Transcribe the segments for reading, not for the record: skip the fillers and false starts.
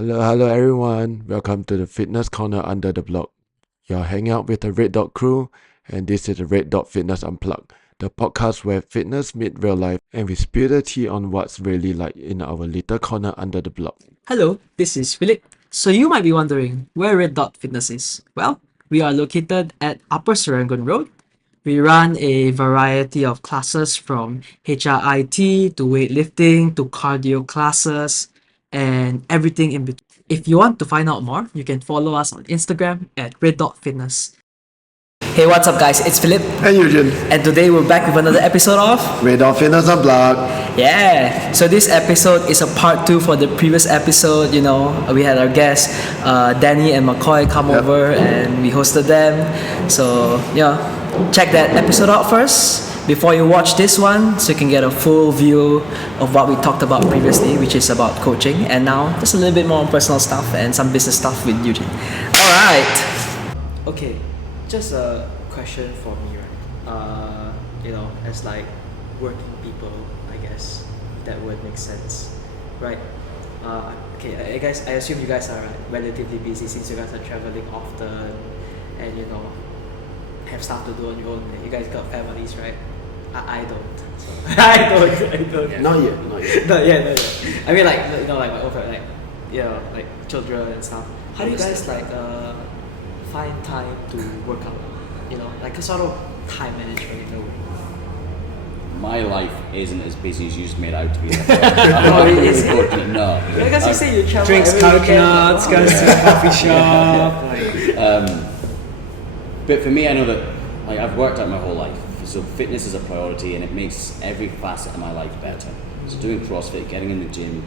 Hello everyone. Welcome to the Fitness Corner under the block. You're hanging out with the Red Dot crew, and this is the Red Dot Fitness-Unplugged, the podcast where fitness meets real life and we spill the tea on what's really like in our little corner under the block. Hello, this is Philip. So you might be wondering where Red Dot Fitness is. Well, we are located at Upper Serangoon Road. We run a variety of classes from HIIT to weightlifting to cardio classes and everything in between. If you want to find out more, you can follow us on Instagram at Red Dot Fitness. Hey, what's up, guys? It's Philip, Hey Eugene, and today we're back with another episode of Red Dot Fitness-Unplugged. Yeah, so this episode is a part 2 for the previous episode. You know, we had our guests, Danny and McCoy, come over and we hosted them. So, yeah, check that episode out first before you watch this one so you can get a full view of what we talked about previously, which is about coaching. And now, just a little bit more personal stuff and some business stuff with Eugene. Alright. Okay, just a question for me, right? As like working people, I guess that would make sense, right? Okay, I assume you guys are relatively busy since you guys are traveling often, and have stuff to do on your own. You guys got families, right? I don't. So I don't. Yeah. Not yet. Not yet. I mean, like my own family, like children and stuff. How do you guys find time to work out? Like a sort of time management in a way. My life isn't as busy as you just made out to be. I'm really fortunate. No. Because you say you travel. Drinks coconuts, goes to the coffee shop. But for me, I know that I've worked out my whole life, so fitness is a priority, and it makes every facet of my life better. So doing CrossFit, getting in the gym,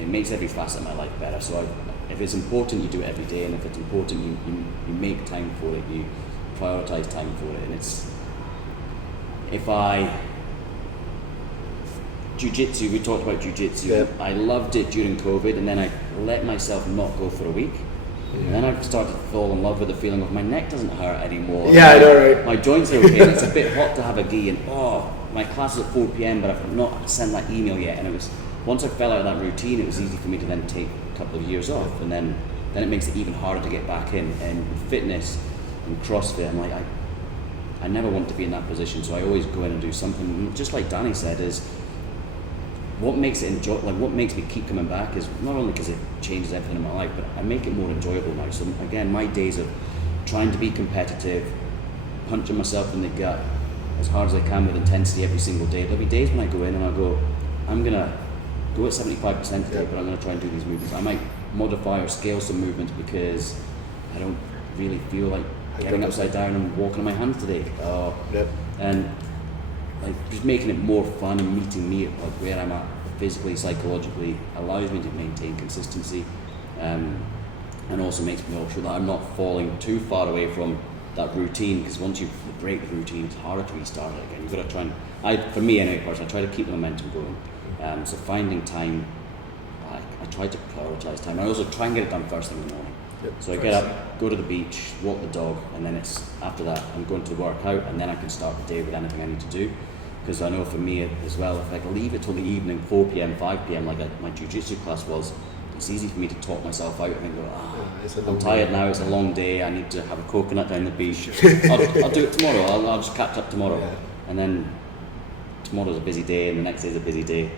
it makes every facet of my life better. So if it's important, you do it every day, and if it's important, you make time for it, you prioritize time for it, and it's. Jiu-jitsu, we talked about jiu-jitsu. Yep. I loved it during COVID, and then I let myself not go for a week. And then I started to fall in love with the feeling of my neck doesn't hurt anymore. Yeah, I know, right? My joints are okay, and it's a bit hot to have a gi, and my class is at 4 p.m, but I've not sent that email yet. And it was, once I fell out of that routine, it was easy for me to then take a couple of years off, and then it makes it even harder to get back in. And with fitness and CrossFit, I'm like, I never want to be in that position, so I always go in and do something. Just like Danny said, is what makes it what makes me keep coming back is not only because it changes everything in my life, but I make it more enjoyable now. So again, my days of trying to be competitive, punching myself in the gut as hard as I can with intensity every single day. There'll be days when I go in and I'll go, I'm gonna go at 75% today, but I'm gonna try and do these movements. I might modify or scale some movements because I don't really feel like getting upside down and walking on my hands today. And just making it more fun and meeting me at where I'm at physically, psychologically, allows me to maintain consistency, and also makes me sure that I'm not falling too far away from that routine, because once you break the routine, it's harder to restart it again. You've got to try and, for me anyway, I try to keep the momentum going. So finding time, I try to prioritize time. I also try and get it done first thing in the morning. So I get up, go to the beach, walk the dog, and then it's after that I'm going to the workout, and then I can start the day with anything I need to do. Because I know for me as well, if I leave it till the evening, 4 p.m, 5 p.m, like my jiu-jitsu class was, it's easy for me to talk myself out and go, I'm tired now, it's a long day, I need to have a coconut down the beach. I'll do it tomorrow, I'll just catch up tomorrow. Yeah. And then tomorrow's a busy day, and the next day's a busy day.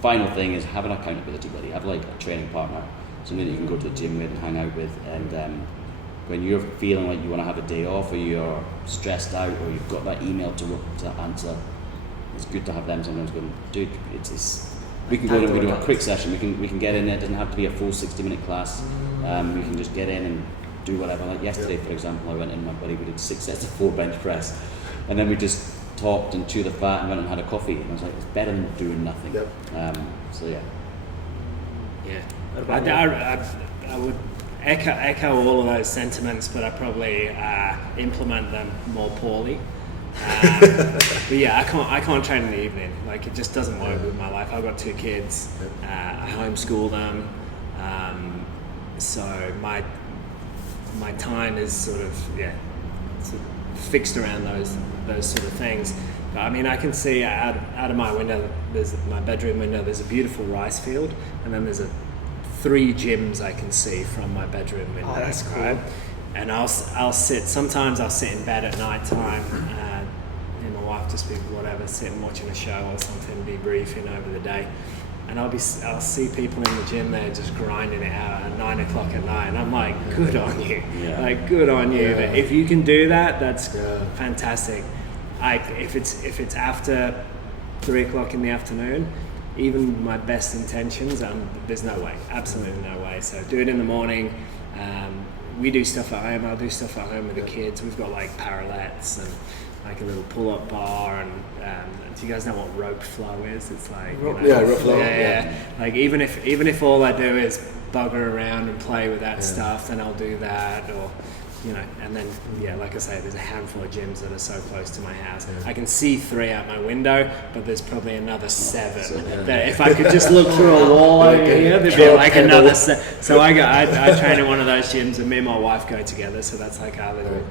Final thing is have an accountability buddy, have like a training partner, somebody that you can go to the gym with and hang out with. And when you're feeling like you want to have a day off, or you're stressed out, or you've got that email to answer, it's good to have them sometimes going, dude, we can go and we do a quick session, we can get in there, it doesn't have to be a full 60-minute class, we can just get in and do whatever. Like yesterday, for example, I went in with my buddy, we did 6 sets of 4 bench press, and then we just talked and chewed the fat and went and had a coffee, and I was like, it's better than doing nothing. So I would echo all of those sentiments, but I probably implement them more poorly. But yeah, I can't train in the evening. Like, it just doesn't work with my life. I've got 2 kids. I homeschool them, so my time is sort of fixed around those sort of things. But I mean, I can see out of my window, there's my bedroom window. There's a beautiful rice field, and then there's 3 gyms I can see from my bedroom window. Oh, that's cool. Right? And I'll sit. Sometimes I'll sit in bed at night time. My wife just be whatever, sitting watching a show or something, debriefing over the day. And I'll see people in the gym there just grinding it out at 9 o'clock at night, and I'm like, good on you, like good on you. Yeah. If you can do that, that's fantastic. If it's after 3 o'clock in the afternoon, even my best intentions, there's no way, absolutely no way. So do it in the morning. We do stuff at home. I'll do stuff at home with the kids. We've got like parallettes and like a little pull-up bar, and do you guys know what rope flow is? It's like rope flow. Yeah. Like even if all I do is bugger around and play with that stuff, then I'll do that, or and then like I say, there's a handful of gyms that are so close to my house. I can see 3 out my window, but there's probably another 7 that if I could just look through a wall over here, there'd be like another 7. So I train in one of those gyms, and me and my wife go together, so that's like our little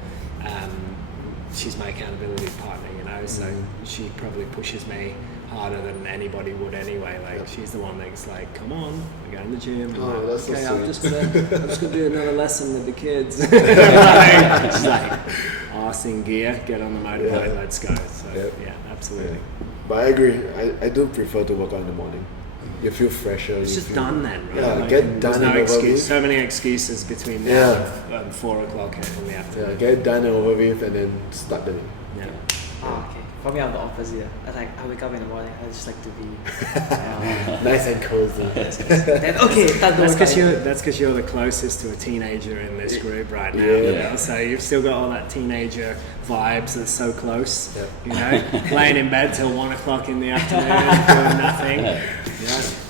she's my accountability partner, so she probably pushes me harder than anybody would anyway. Like she's the one that's like, come on, we're going to the gym. And that's so okay, sweet. I'm just gonna do another lesson with the kids. She's like, arse in gear, get on the motorbike, let's go. So absolutely. But I agree. I do prefer to work out in the morning. You feel fresher. It's just done then, right? Yeah, Like, get done there's no and over excuse. with. So many excuses between now and 4 o'clock in the afternoon. Yeah, get it done and over with, and then start the day. Yeah. Oh, okay. For me, I'm the opposite. I wake up in the morning. I just like to be. Nice and cozy. Then okay, That's because you're the closest to a teenager in this group right now. Yeah. So you've still got all that teenager vibes that's so close. Laying in bed till 1 o'clock in the afternoon doing nothing.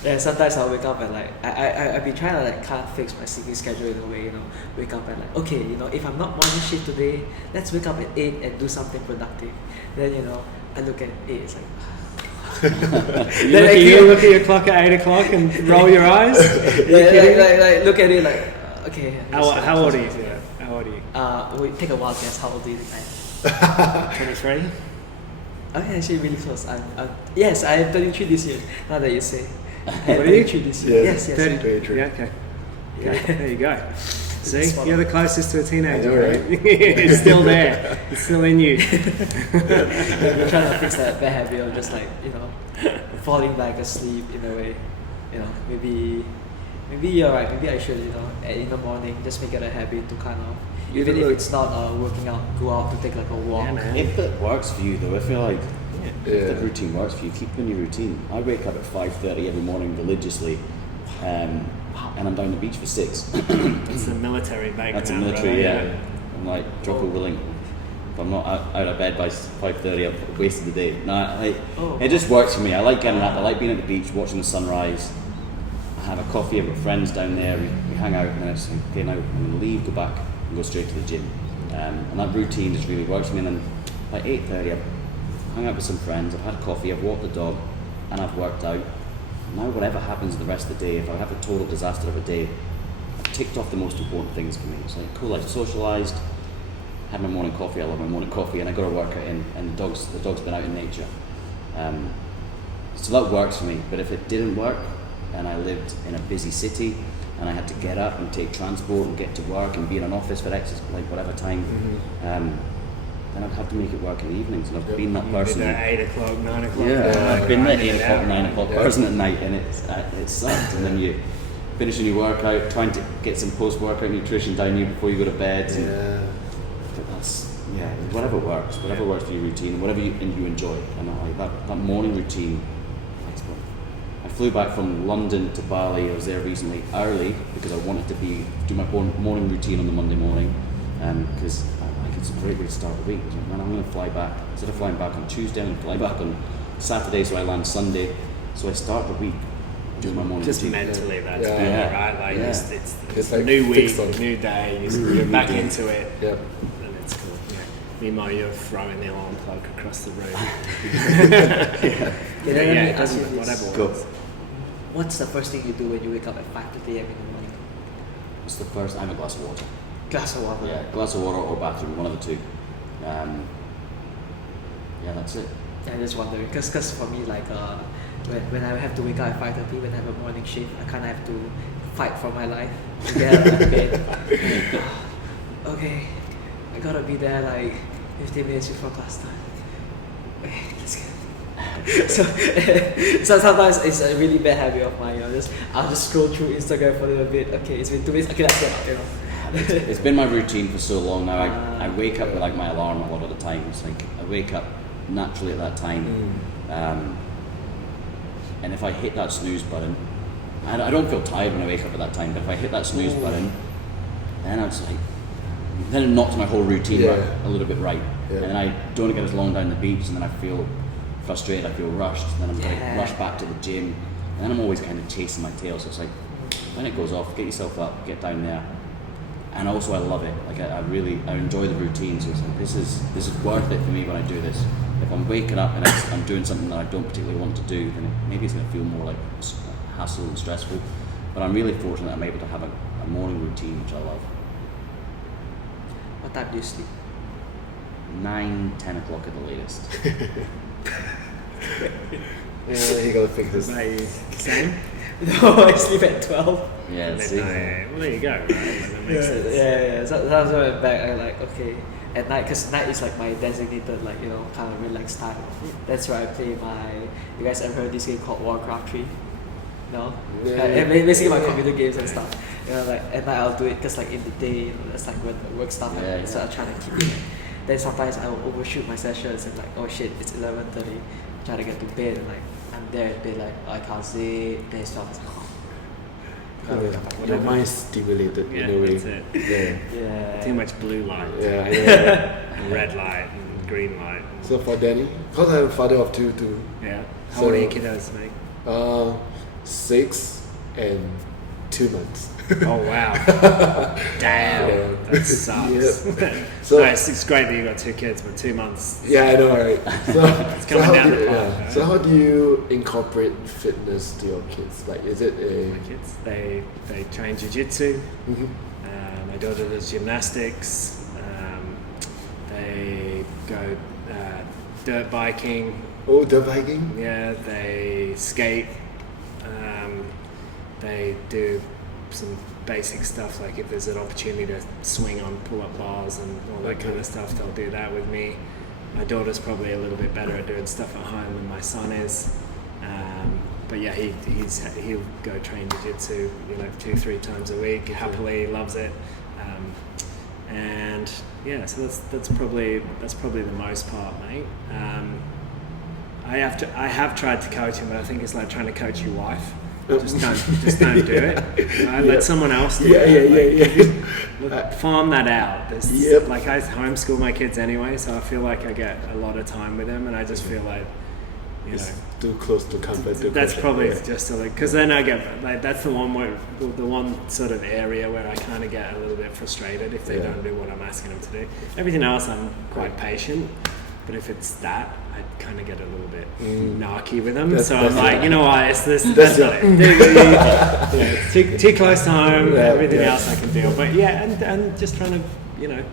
Yeah, sometimes I'll wake up and I've been trying to kind of fix my sleeping schedule in a way, wake up and okay, if I'm not morning shift today, let's wake up at 8 and do something productive. Then, I look at 8, it's like, You look at your clock at 8 o'clock and roll your eyes? look at it like, okay. How old are you? How old are you? We take a wild guess, how old do you think I am? 23? Okay, actually really close. Yes, I am 33 this year, now that you say. What are you? 33 this year. Yes. 33. Yeah, okay. There you go. See, you're the closest to a teenager, I know, right? It's still there. It's still in you. I'm trying to fix that bad habit of just falling back asleep in a way. Maybe you're right. Maybe I should, in the morning, just make it a habit to kind of, even if it's not working out, go out to take like a walk. Yeah, man. If it works for you though, if you're like, if the Yeah. routine works for you, keep in your routine. I wake up at 5:30 every morning religiously, and I'm down the beach for 6. That's the military background. That's a military, brother, yeah. I'm like, drop a willing. If I'm not out of bed by 5:30, I've wasted the day. It just works for me. I like getting up, I like being at the beach, watching the sunrise. I have a coffee, I've got friends down there, we hang out, and then it's like, okay, now I'm going to leave, go back, and go straight to the gym. And that routine just really works for me. And then by 8:30, I've hung out with some friends, I've had coffee, I've walked the dog, and I've worked out. Now whatever happens the rest of the day, if I have a total disaster of a day, I've ticked off the most important things for me. It's like, cool, I've socialised, had my morning coffee, I love my morning coffee, and I got a workout in, and the dog's been out in nature. So that works for me. But if it didn't work, and I lived in a busy city, and I had to get up and take transport and get to work and be in an office for whatever time, then I'd have to make it work in the evenings. And I've been that person. At 8 o'clock, 9 o'clock. I've been that 8 grinding it o'clock, out. 9 o'clock person at night, and it sucked. And then you finishing your workout, trying to get some post-workout nutrition down you before you go to bed. And but that's whatever works for your routine, whatever you enjoy. And that morning routine. I flew back from London to Bali. I was there recently early because I wanted to do my morning routine on the Monday morning, because it's a great way to start the week. I was like, man, I'm going to fly back. Instead of flying back on Tuesday, I'm going to fly back on Saturday, so I land Sunday. So I start the week doing my morning Just routine. mentally, that's Yeah. better, Yeah. right? Like Yeah. it's like a new week, fixed on- new day. You're back into it, Yep. and it's cool. Yeah. Meanwhile, you're throwing the alarm clock across the room. Let me ask you this. whatever. Go. works. What's the first thing you do when you wake up at 5:50 a.m. in the morning? It's the first. I have a glass of water. Glass of water. Yeah, glass of water or bathroom, one of the two. Yeah, that's it. I just wondering, cause for me like when I have to wake up at 5:30 when I have a morning shift, I kind of have to fight for my life to get out of bed. Okay, I gotta be there like 15 minutes before class time. Okay, let's go. So sometimes it's a really bad habit of mine. I'll just scroll through Instagram for a little bit. Okay, it's been 2 minutes. Okay, let's get out. It's been my routine for so long now. I wake up with like my alarm a lot of the time. It's like I wake up naturally at that time, and if I hit that snooze button, I don't feel tired when I wake up at that time. But if I hit that snooze button, then it knocks my whole routine a little bit right, and then I don't get as long down the beach, and then I feel frustrated. I feel rushed. And then I'm like rush back to the gym, and then I'm always kind of chasing my tail. So it's like when it goes off, get yourself up, get down there. And also I love it. Like I enjoy the routine. So it's like this is worth it for me when I do this. If I'm waking up and I'm doing something that I don't particularly want to do, then maybe it's going to feel more like hassle and stressful. But I'm really fortunate I'm able to have a morning routine, which I love. What time do you sleep? 9-10 o'clock at the latest. Yeah, you gotta fix this. Same? No, I sleep at 12. Yeah, see. Well, there you go. Right? That makes sense. Yeah. So that's when I'm back. I'm like, okay, at night, because night is like my designated, like, you know, kind of relaxed time. That's where I play you guys ever heard this game called Warcraft 3? No? Basically my computer games and stuff. You know, like at night I'll do it because like in the day, you know, that's like when the work stuff happens, so I'm trying to keep it. Then sometimes I will overshoot my sessions and like, oh shit, it's 11:30. Try to get to bed and like I'm there in bed like, oh, I can't see. Then it's 12. Your mind's stimulated in a way. That's it. Yeah. Too much blue light, Yeah, I know. red light, and green light. So for Danny, because I'm a father of two too. Yeah. How So- old are your kiddos, mate? 6 and 2 months. Oh wow! Damn, Yeah. that sucks. So- No, it's great that you got 2 kids, but 2 months. Yeah, I know, right? So, coming how down do the you, pipe, right? So how do you incorporate fitness to your kids? Like, is it a... My kids, they train jiu-jitsu. Mhm. My daughter does gymnastics. They go dirt biking. Oh, dirt biking? Yeah, they skate. They do some basic stuff, like if there's an opportunity to swing on pull-up bars and all that kind of stuff, they'll do that with me. My daughter's probably a little bit better at doing stuff at home than my son is. But yeah, he'll go train jiu-jitsu, 2-3 times a week. Happily loves it. And yeah, so that's probably the most part, mate. I have tried to coach him, but I think it's like trying to coach your wife. Just don't do it. Right? Let someone else do it. Yeah. Farm that out. Yep. Like I homeschool my kids anyway, so I feel like I get a lot of time with them, and I just feel like, It's too close to comfort. that's probably just because then I get like that's the one sort of area where I kind of get a little bit frustrated if they don't do what I'm asking them to do. Everything else I'm quite patient, but if it's that, I kind of get a little bit narky with them. So I'm like, you know what, it's this. That's not it. It's too close to home. Everything else I can deal. But yeah, and just trying to,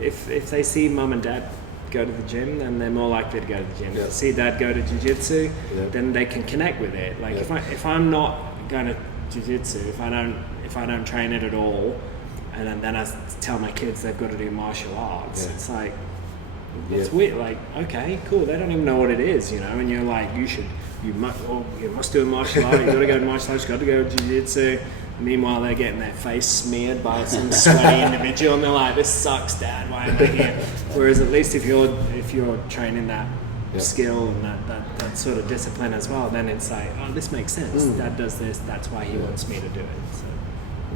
if they see mum and dad go to the gym, then they're more likely to go to the gym. If they see dad go to jiu-jitsu, then they can connect with it. Like if I'm not going to jiu-jitsu, if I don't train it at all, and then I tell my kids they've got to do martial arts, it's like, that's weird. Like, okay, cool. They don't even know what it is, and you're like, you must do a martial art. You got to go to martial arts. You got to go to jiu-jitsu. Meanwhile, they're getting their face smeared by some sweaty individual, and they're like, "This sucks, Dad. Why am I here?" Whereas at least if you're training that skill and that sort of discipline as well, then it's like, oh, this makes sense. Dad does this. That's why he wants me to do it. So.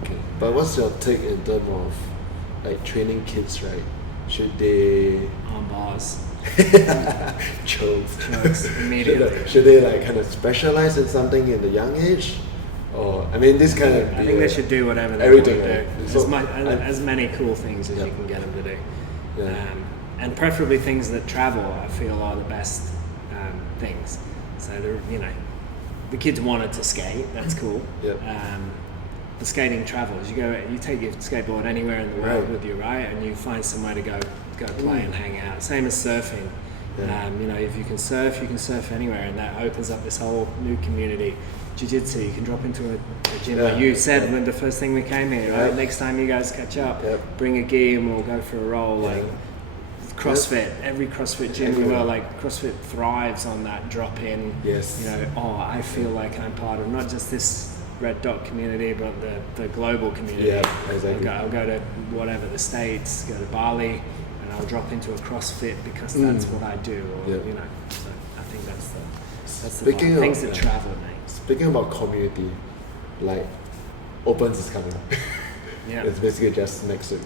Okay. But what's your take in terms of like training kids, right? Should they Arm bars. chokes Immediately. should they like kind of specialize in something in the young age? Or I mean, this kind of I think they should do whatever they want to everything, do. right? As many cool things as you can get them to do. Yeah. And preferably things that travel, I feel, are the best things. So, the kids wanted to skate, that's cool. Yep. The skating travels. You take your skateboard anywhere in the world with you, right? And you find somewhere to go play and hang out. Same as surfing. Yeah. You know, if you can surf anywhere, and that opens up this whole new community. Jiu-jitsu, you can drop into a gym, like you said when the first thing we came here, right? Next time you guys catch up, bring a gi and we'll go for a roll. Like CrossFit, every CrossFit gym in the world, like CrossFit thrives on that drop in. Yes. You know, I feel like I'm part of not just this Red Dot community, but the global community. Yeah, exactly. I'll go to whatever, the States, go to Bali, and I'll drop into a CrossFit because that's what I do. Or, you know, so I think that's the Speaking of- things that travel, mate. Speaking about community, like Opens is coming up. Yeah. It's basically just next week.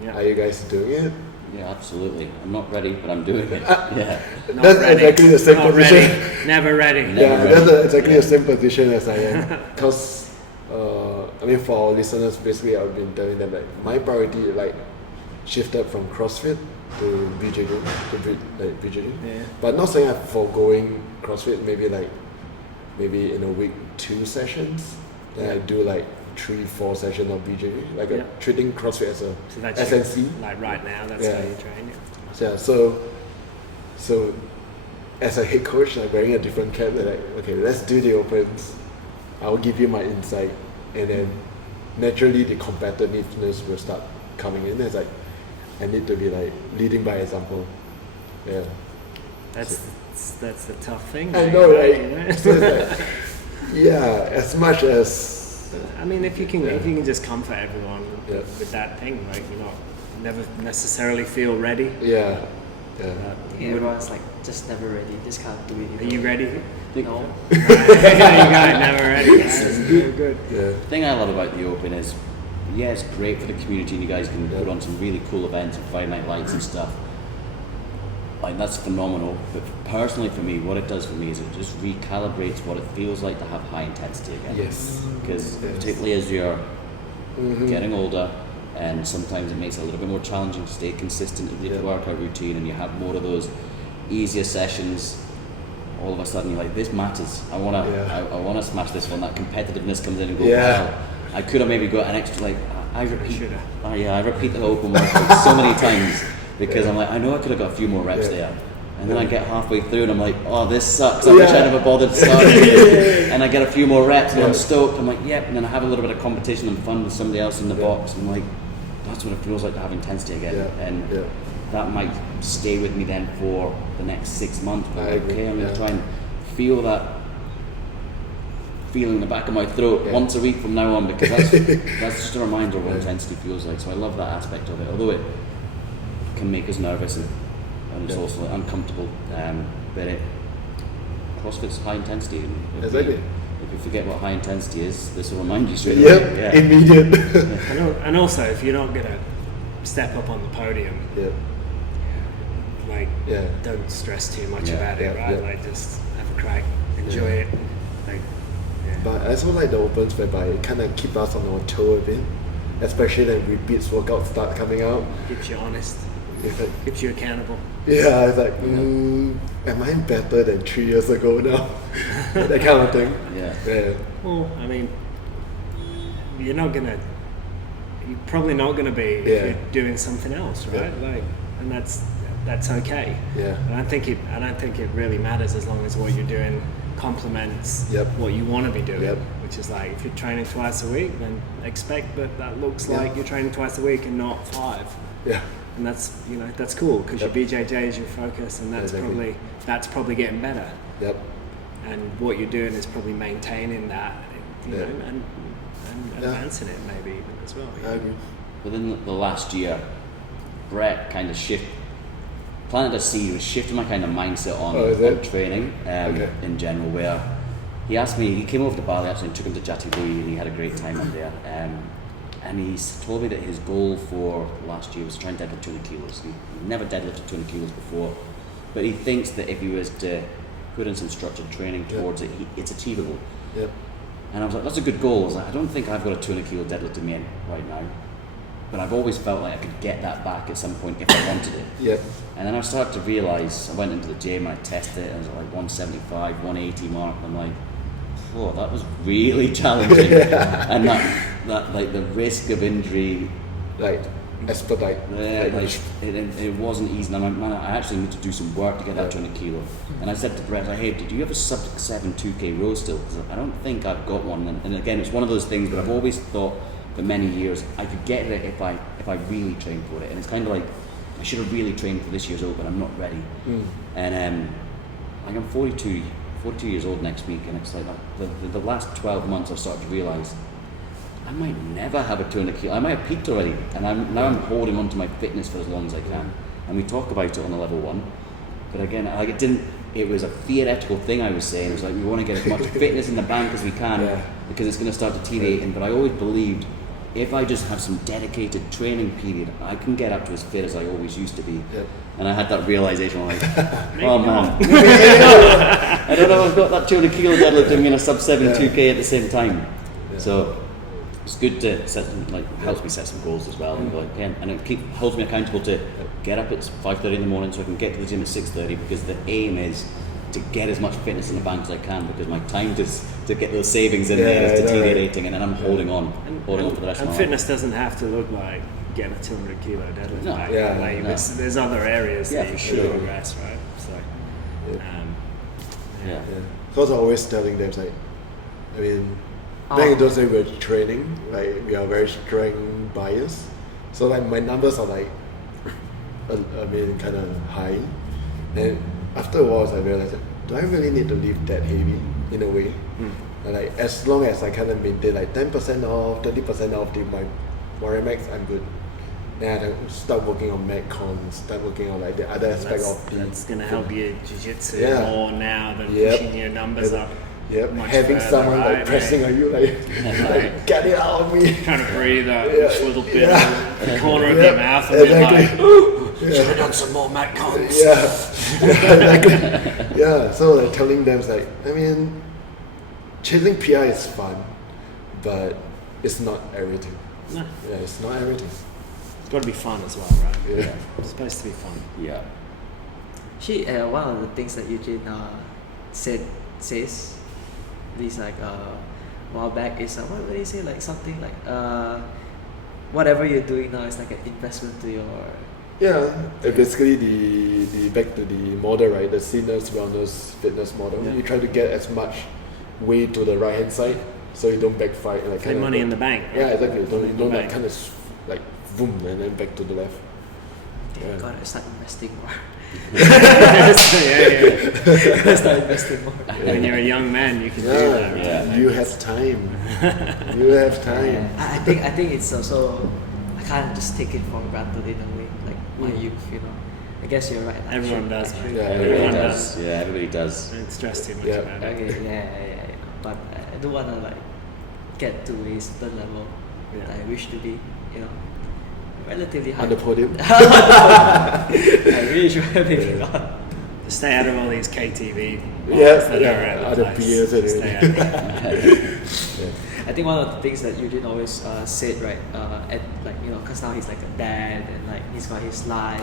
Yeah. Are you guys doing it? Yeah, absolutely. I'm not ready, but I'm doing it. Yeah. Not That's ready. exactly the same Not position. ready. Never ready. Yeah, that's exactly the same position as I am. Because, I mean, for our listeners, basically, I've been telling them like my priority like shifted from CrossFit to BJJ, BJJ. Yeah. But not saying I'm foregoing CrossFit. Maybe in a week 2 sessions. Then I do like 3-4 sessions of BJJ, like treating CrossFit as a So that's SNC. like right now, that's how you train. Yeah, so as a head coach, like wearing a different cap, they're like, okay, let's do the Opens. I'll give you my insight, and then naturally the competitiveness will start coming in. It's like I need to be like leading by example. Yeah, That's the tough thing. I mate, know, right? you know? So it's like, yeah, as much as I mean, if you can just comfort everyone Yeah. with that thing, like you're not never necessarily feel ready. yeah. Everyone's like just never ready, just can't do it. Are you ready? No. There you go, never ready. That's good. Yeah. The thing I love about the Open is, yeah, it's great for the community and you guys can put on some really cool events and Friday night lights and stuff. Like, that's phenomenal. But personally for me, what it does for me is it just recalibrates what it feels like to have high intensity again. Yes. Because particularly as you're getting older, and sometimes it makes it a little bit more challenging to stay consistent with your workout routine, and you have more of those easier sessions. All of a sudden you're like, this matters. I wanna smash this one. That competitiveness comes in and goes, Yeah. wow, I could have maybe got an extra, like I repeat the open workout so many times because I'm like, I know I could have got a few more reps there. And then I get halfway through and I'm like, oh, this sucks. I wish I'd never bothered starting it. And I get a few more reps and I'm stoked. I'm like, yep. And then I have a little bit of competition and fun with somebody else in the box. I'm like, that's what it feels like to have intensity again. And that might stay with me then for the next 6 months. But I'm going to try and feel that feeling in the back of my throat once a week from now on, because that's just a reminder of what intensity feels like. So I love that aspect of it, although it can make us nervous and it's also uncomfortable. But CrossFit's high intensity. And if you forget what high intensity is, this will remind you straight away. Immediate. And also, if you're not gonna step up on the podium, like don't stress too much about it, right? Like just have a crack, enjoy it. Like, But I also like the Opens whereby it kind of keep us on our toe a bit, especially when repeats workouts start coming out. keeps you honest, It's like, keeps you accountable. yeah, it's like, am I better than 3 years ago now? That kind of thing. Yeah. Well, I mean, you're probably not gonna be if you're doing something else, right? Like, and that's okay. Yeah. And I don't think it really matters as long as what you're doing complements what you want to be doing. Which is like, if you're training twice a week, then expect that looks like you're training twice a week and not 5. Yeah. And that's cool because your BJJ is your focus, and that's probably getting better. Yep. And what you're doing is probably maintaining that, you know, and advancing it maybe even as well. I agree. Within the last year, Brett kind of planted a seed, was shifting my kind of mindset on training in general, where he asked me, he came over to Bali actually and took him to Jati Bui, and he had a great time on there. And he's told me that his goal for last year was to try and deadlift 200 kilos. He never deadlifted 200 kilos before, but he thinks that if he was to put in some structured training towards it, it's achievable. Yep. And I was like, that's a good goal. I was like, I don't think I've got a 200 kilo deadlift in me right now, but I've always felt like I could get that back at some point if I wanted it. Yep. And then I started to realise, I went into the gym and I tested it, and it was like 175, 180 mark, and I'm like, oh, that was really challenging. And that like the risk of injury, Like, expedite. It wasn't easy. And I actually need to do some work to get that to 200 kilo. And I said to Brett, hey, do you have a sub 7 2K row still? Because I don't think I've got one. And again, it's one of those things that I've always thought for many years I could get it if I really trained for it. And it's kind of like I should have really trained for this year's Open. I'm not ready. And like I'm 42 years old next week, and it's like the last 12 months I've started to realise I might never have a 200 kilo. I might have peaked already, and I'm holding on to my fitness for as long as I can. And we talk about it on a level 1, but again, like it was a theoretical thing I was saying. It was like we want to get as much fitness in the bank as we can because it's going to start deteriorating. But I always believed if I just have some dedicated training period, I can get up to as fit as I always used to be. And I had that realization, like, oh man, I don't know if I've got that 200 kilo deadlifting in a sub 7 2K at the same time. So it's good to set helps me set some goals as well, and it holds me accountable to get up at 5:30 in the morning so I can get to the gym at 6:30, because the aim is to get as much fitness in the bank as I can, because my time to get those savings in there is deteriorating, and then I'm holding on for the rest of my life. And fitness doesn't have to look like getting a 200 kilo deadlift. There's other areas that you should progress, right? So, Because I'm always telling them, like, I mean, back in those days we were training, like we are very strength biased, so like my numbers are like, kind of high. And after a while, I realized, like, do I really need to lift that heavy in a way? And like as long as I kind of maintain like 10% off, 20% off my warrior max, I'm good. Then I start working on metcons, start working on like the other aspect of that's going to help you jiu-jitsu more now than pushing your numbers up. Having further, someone like pressing on you, like get it out of me. Trying to breathe out a little bit in the corner of your mouth, and you're like, ooh, should have done some more metcons. So like telling them, like, I mean, chasing PI is fun, but it's not everything. No. It's not everything. It's got to be fun as well, right? It's supposed to be fun. Actually, one of the things that Eugene says, this like a while back, is what did he say? Like something like whatever you're doing now is like an investment to your. Basically the back to the model, right? The Sinners Wellness Fitness model. You try to get as much weight to the right hand side, so you don't backfire. Like money in the bank. Right? Yeah, exactly. Don't like kind of like boom and then back to the left. Gotta start investing more. Start investing more. When you're a young man, you can do that. Right? You have time. You have time. I think it's also, I can't just take it for granted in a way, like my youth, you know. I guess you're right. Everyone does. Everybody does. Yeah, everybody does. Don't stress too much about it. Okay, but I do want to like get to a certain level that I wish to be, you know, relatively high. On the podium. I really should have maybe not. Stay out of all these KTV. Other peers and everything. I think one of the things that Eugene always said, right, at like, you know, because now he's like a dad and like he's got his life.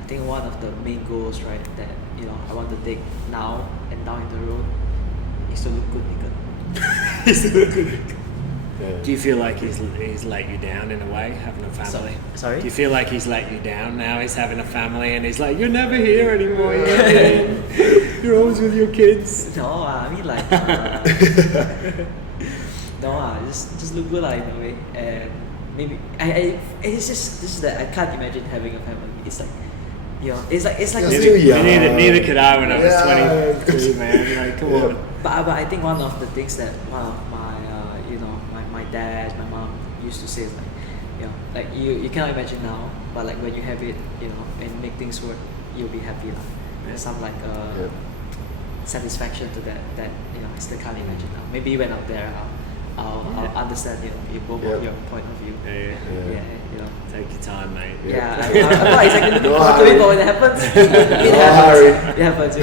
I think one of the main goals, right, that, you know, I want to take now and down the road is to look good naked. Is to look good naked. Do you feel like he's let you down in a way, having a family? Sorry? Do you feel like he's let you down now? He's having a family and he's like, you're never here anymore. You're always with your kids. No, I mean like, just look good in a way. And maybe it's just that I can't imagine having a family. It's like, you know, it's like neither could I when I was 22, man. Like, come on. But I think one of the things that one of my my dad, my mom used to say is like, you know, like you cannot imagine now, but like when you have it, you know, and make things work, you'll be happy. There's some like satisfaction to that, you know, I still can't imagine now. Maybe when I'm there, I'll understand, you know, both of your point of view. You know. Take your time, mate. I'm not exactly looking forward to it, but when it happens, it happens. You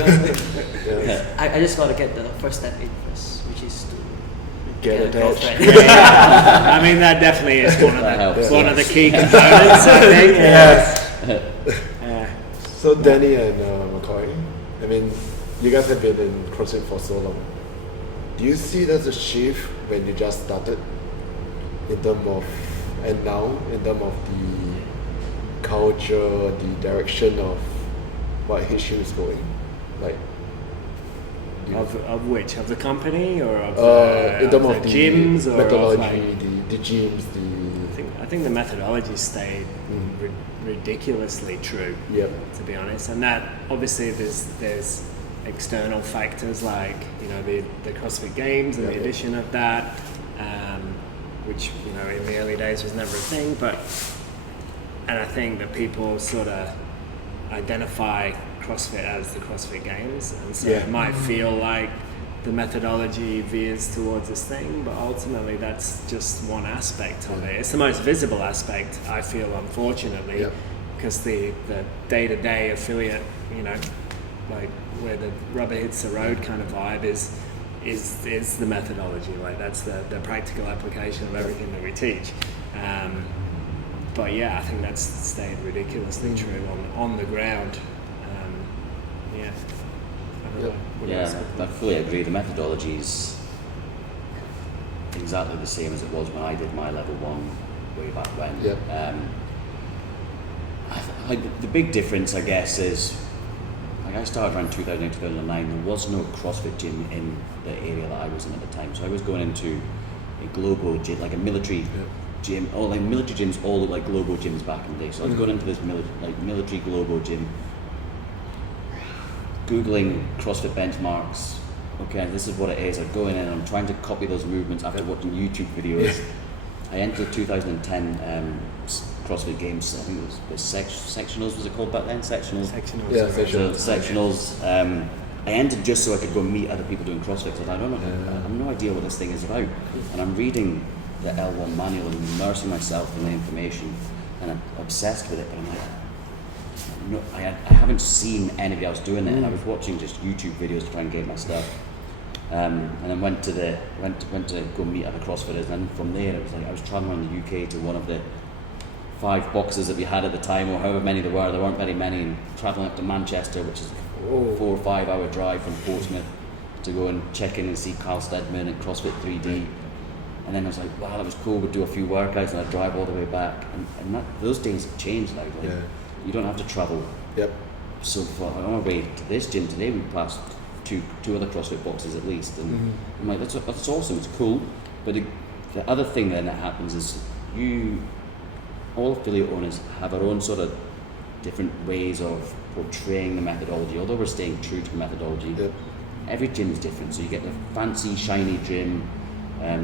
know. I just want to get the first step in first, which is to get a girlfriend. I mean, that definitely is one of the key components, I think. So Danny and McCoy, I mean, you guys have been in CrossFit for so long. Do you see there's a shift when you just started in terms of, and now in terms of culture, the direction of what HQ is going? Like, Of which? Of the company or of in terms of the gyms or methodology, of like, the gyms, I think the methodology stayed ridiculously true. Yep. To be honest, and that obviously there's external factors like the CrossFit Games and the addition of that, which in the early days was never a thing. And I think that people sort of identify CrossFit as the CrossFit Games, and so it might feel like the methodology veers towards this thing, but ultimately that's just one aspect of it. It's the most visible aspect, I feel, unfortunately, because the day-to-day affiliate, like where the rubber hits the road kind of vibe is the methodology. Like that's the practical application of everything that we teach. But yeah, I think that's stayed ridiculously true on the ground. I don't know. What do you Yeah, I fully agree. The methodology is exactly the same as it was when I did my level 1 way back when. The big difference, I guess, is like I started around 2008, 2009. There was no CrossFit gym in the area that I was in at the time, so I was going into a global gym, like a military gym. All like military gyms all look like global gyms back in the day. So I was going into this military global gym, Googling CrossFit benchmarks. Okay, this is what it is. I'm going in and I'm trying to copy those movements after watching YouTube videos. I entered 2010 CrossFit Games. I think it was sectionals, was it called back then? Sectionals. Sectionals. Yeah, So sectionals. I entered just so I could go meet other people doing CrossFit. So I don't know. I have no idea what this thing is about. And I'm reading the L1 manual and immersing myself in the information, and I'm obsessed with it. But I'm like, no, I haven't seen anybody else doing it, and I was watching just YouTube videos to try and get my stuff. And then went to go meet other CrossFitters, and then from there it was like I was traveling around the UK to one of the 5 boxes that we had at the time, or however many there weren't very many, and travelling up to Manchester, which is a 4 or 5 hour drive from Portsmouth, to go and check in and see Carl Steadman at CrossFit 3D. And then I was like, wow, that was cool, we'd do a few workouts and I'd drive all the way back. And those days have changed now. You don't have to travel so far. On our way to this gym today, we passed two other CrossFit boxes at least. And I'm like, that's awesome, it's cool. But the other thing then that happens is all affiliate owners have our own sort of different ways of portraying the methodology, although we're staying true to the methodology. Every gym is different, so you get the fancy shiny gym,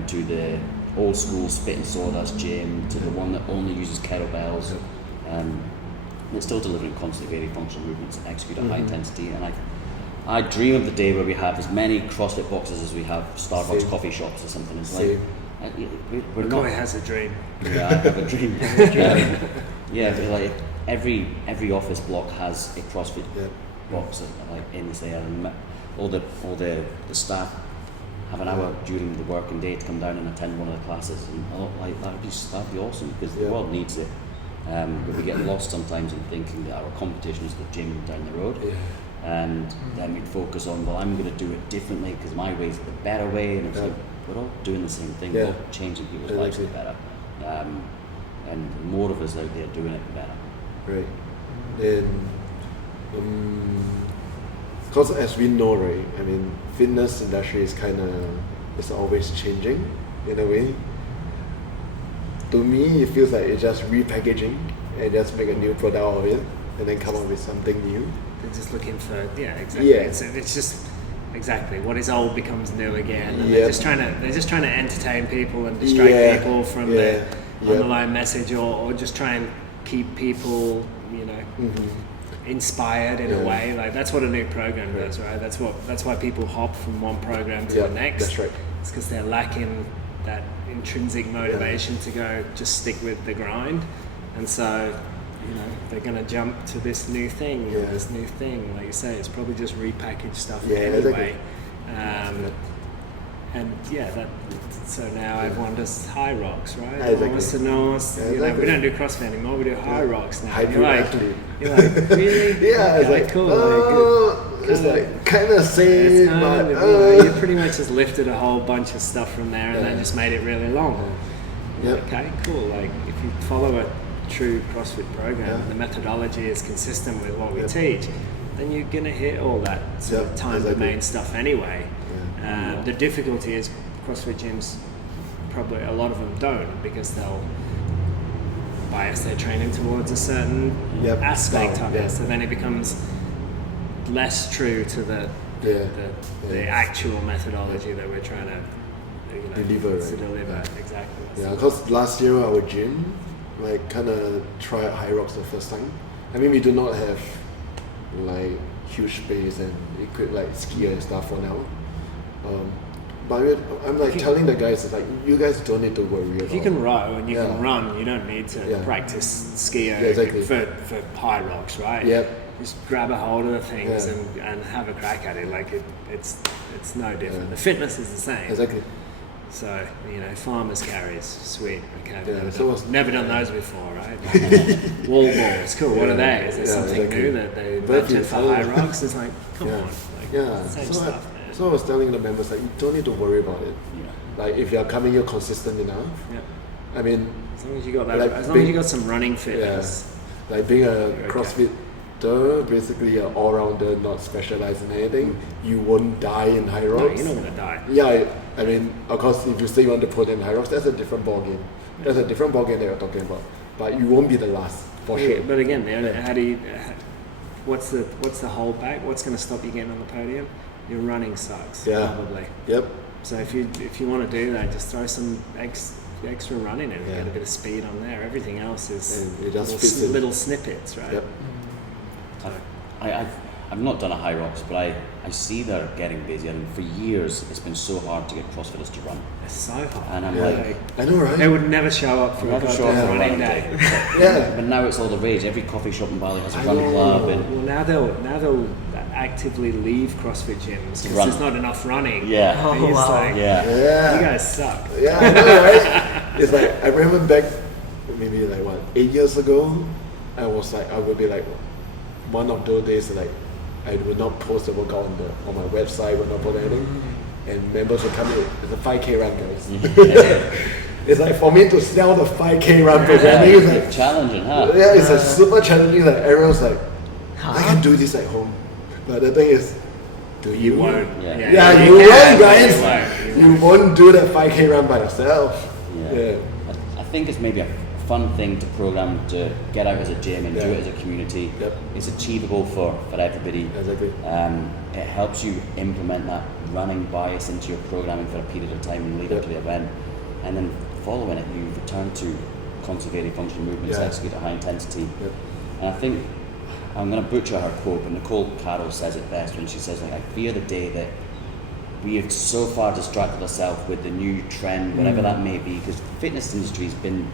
to the old school spit and sawdust gym, to the one that only uses kettlebells. It's still delivering constant varied functional movements executed at high intensity, and I dream of the day where we have as many CrossFit boxes as we have Starbucks coffee shops or something. It's like we're not. McCoy has a dream. Yeah, I have a dream. But like every office block has a CrossFit box like in there, and all the staff have an hour during the working day to come down and attend one of the classes, and that'd be awesome, because the world needs it. But we get lost sometimes in thinking that our competition is the gym down the road, and then we focus on, well, I'm going to do it differently because my way is the better way, and it's like we're all doing the same thing, we're all changing people's lives for the better, and more of us out there doing it better. Right. Then, because as we know, right, I mean, fitness industry is it's always changing in a way. To me, it feels like it's just repackaging and just make a new product out of it and then come up with something new. They're just looking for, exactly. It's just exactly what is old becomes new again. And they're just trying to entertain people and distract people from the underlying message, or just try and keep people, inspired in a way. Like that's what a new program does, right? That's why people hop from one program to the next. That's right. It's because they're lacking that intrinsic motivation to go just stick with the grind, and so they're going to jump to this new thing. This new thing, like you say, it's probably just repackaged stuff anyway. So now everyone does high rocks, right? Everyone wants to know us. We don't do CrossFit anymore, we do high rocks now. You're like, really? Yeah, it's like cool. It's like kind of same, but you pretty much just lifted a whole bunch of stuff from there and then just made it really long. Okay, cool. Like if you follow true CrossFit program, Yeah. the methodology is consistent with what we Yeah. teach, then you're going to hit all that sort Yeah, of time exactly. domain stuff anyway. Yeah. The difficulty is CrossFit gyms, probably a lot of them don't, because they'll bias their training towards a certain Yep. aspect Style, of yeah. it, so then it becomes less true to the Yeah. the Yeah. actual methodology that we're trying to Deliver, to right? deliver. Exactly. Yeah, because last year our gym, like, kind of tried high rocks the first time. I mean, we do not have like huge space and equip like skier and stuff for now. But I'm like telling the guys, it's like, you guys don't need to worry about. If you can row and you Yeah. can run, you don't need to Yeah. practice skier Yeah, exactly. for high rocks, right? Yep. Just grab a hold of the things Yeah. and have a crack at it. Like it's no different. Yeah. The fitness is the same. Exactly. So, farmers carries, sweet. Okay, I've Yeah, never, so done, was- never done those before, right? Wall balls, cool. What are they? Is there Yeah, something exactly. new that they But if you invented for follow- high rocks? It's like, come Yeah. on, like, Yeah. same So, stuff, man. so I was telling the members, like, you don't need to worry about it. Yeah. Like, if you're coming here consistent enough, Yeah. I mean, As long as you got that, Like as long as big- you got some running fitness. like being a okay. CrossFitter, basically an all-rounder, not specialized in anything, you won't die in high No, rocks. you're not gonna die. Yeah, I mean, of course, if you say you want to put in high rocks, that's a different ballgame. That's a different ballgame that you're talking about. But you won't be the last, for sure. But again, how do you? What's the holdback? What's going to stop you getting on the podium? Your running sucks, Yeah. probably. Yep. So if you want to do that, just throw some extra running in, Yeah. get a bit of speed on there. Everything else is And it just little, fits in. little snippets, right? Yep. I've not done a high rocks, but I see they're getting busy. I mean, for years it's been so hard to get CrossFitters to run, It's so hard. and I'm Yeah. like, I know, right? They would never show up for a never show up goddamn for a running running day. Yeah. But now it's all the rage. Every coffee shop in Bali has a I running know. club, and Well, now they'll actively leave CrossFit gyms because Run. there's not enough running. yeah, And it's wow. like, yeah. Yeah. you guys suck. Yeah, I know, right? It's like, I remember back maybe like 8 years ago, I would be like, one of those days, like, I would not post the workout on my website, would not post anything, and members would come in, it's a 5K run, guys. It's like, for me to sell the 5K run programming, it's like, Challenging, huh? yeah, it's like super challenging. Like, everyone's like, I can do this at home, but the thing is, do you? Won't. Yeah. Yeah, you you can, won't, but guys. you You won't do that 5K run by yourself. Yeah. I think it's maybe a fun thing to program to get out as a gym and do Yeah. it as a community. Yep. It's achievable for everybody. Exactly. It helps you implement that running bias into your programming for a period of time and lead up Yep. to the event. And then following it, you return to conservative functional movements, Yeah. execute at high intensity. Yep. And I think, I'm going to butcher her quote, but Nicole Carroll says it best when she says, like, I fear the day that we have so far distracted ourselves with the new trend, whatever that may be, because the fitness industry has been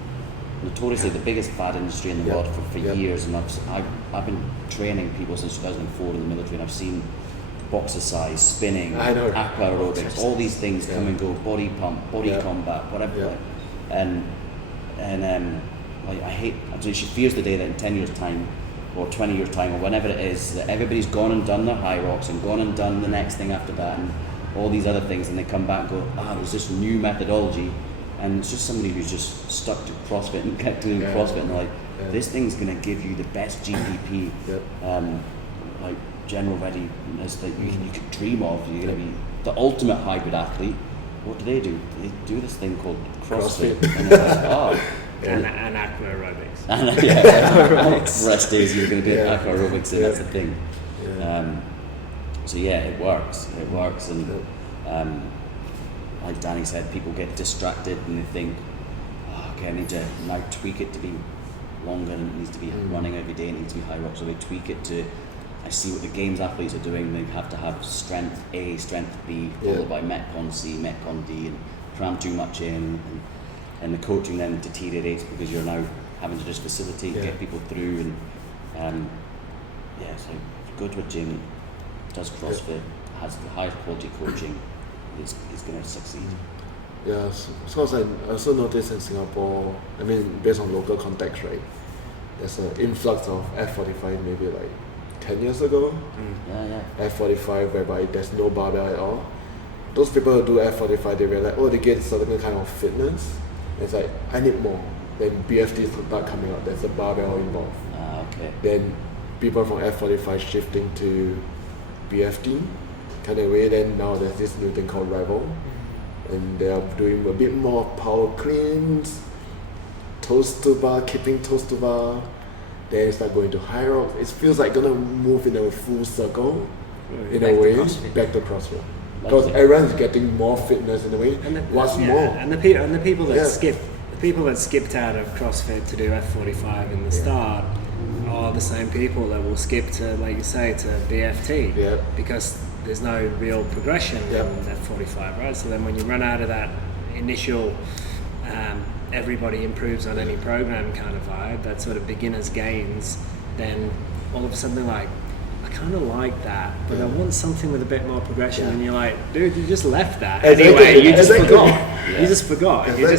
notoriously the biggest fad industry in the Yeah. world for Yeah. years, and I've been training people since 2004 in the military, and I've seen boxercise, spinning, I know. aqua aerobics, all these things come and go, body pump, body Yeah. combat, whatever. Yeah. And like, she fears the day that in 10 years time or 20 years time or whenever it is that everybody's gone and done their high rocks and gone and done the next thing after that and all these other things, and they come back and go, there's this new methodology, and it's just somebody who's just stuck to CrossFit and kept doing Yeah. CrossFit, and they're like, Yeah. this thing's going to give you the best GDP, Yep. like general readiness that you could dream of. You're going to be the ultimate hybrid athlete. What do? They do this thing called CrossFit. CrossFit. And it's like, oh. And aqua aerobics. And, yeah, rest days you're going to do Yeah. aqua aerobics, and Yeah. that's the thing. Yeah. So yeah, it works, and like Danny said, people get distracted and they think, okay, I need to now tweak it to be longer, and it needs to be running every day, it needs to be high rocks, so they tweak it to, I see what the games athletes are doing, they have to have strength A, strength B, followed Yeah. by Metcon C, Metcon D, and cram too much in, and the coaching then deteriorates because you're now having to just facilitate, Yeah. get people through, and so go to a gym, does CrossFit, has the highest quality coaching, is going to succeed. Yeah, so I also noticed in Singapore, I mean, based on local context, right, there's an influx of F45 maybe like 10 years ago. Yeah. F45 whereby there's no barbell at all. Those people who do F45, they realize, they get certain kind of fitness. It's like, I need more. then BFT start coming out. There's a barbell involved. Okay. Then people from F45 shifting to BFT kind of way. Then now there's this new thing called Rival, and they are doing a bit more power cleans, toes to bar, keeping toes to bar. Then it's like going to high rock. It feels like gonna move in a full circle, in Back a to way, CrossFit. back to CrossFit. Because everyone's getting more fitness in a way. What's more? And the people that skipped out of CrossFit to do F45 in the start are the same people that will skip to, like you say, to BFT because there's no real progression in F45, right? So then when you run out of that initial everybody improves on any program kind of vibe, that sort of beginner's gains, then all of a sudden they're like, I kind of like that, but I want something with a bit more progression. And you're like, dude, you just left that. Anyway, you just forgot. You just forgot. You're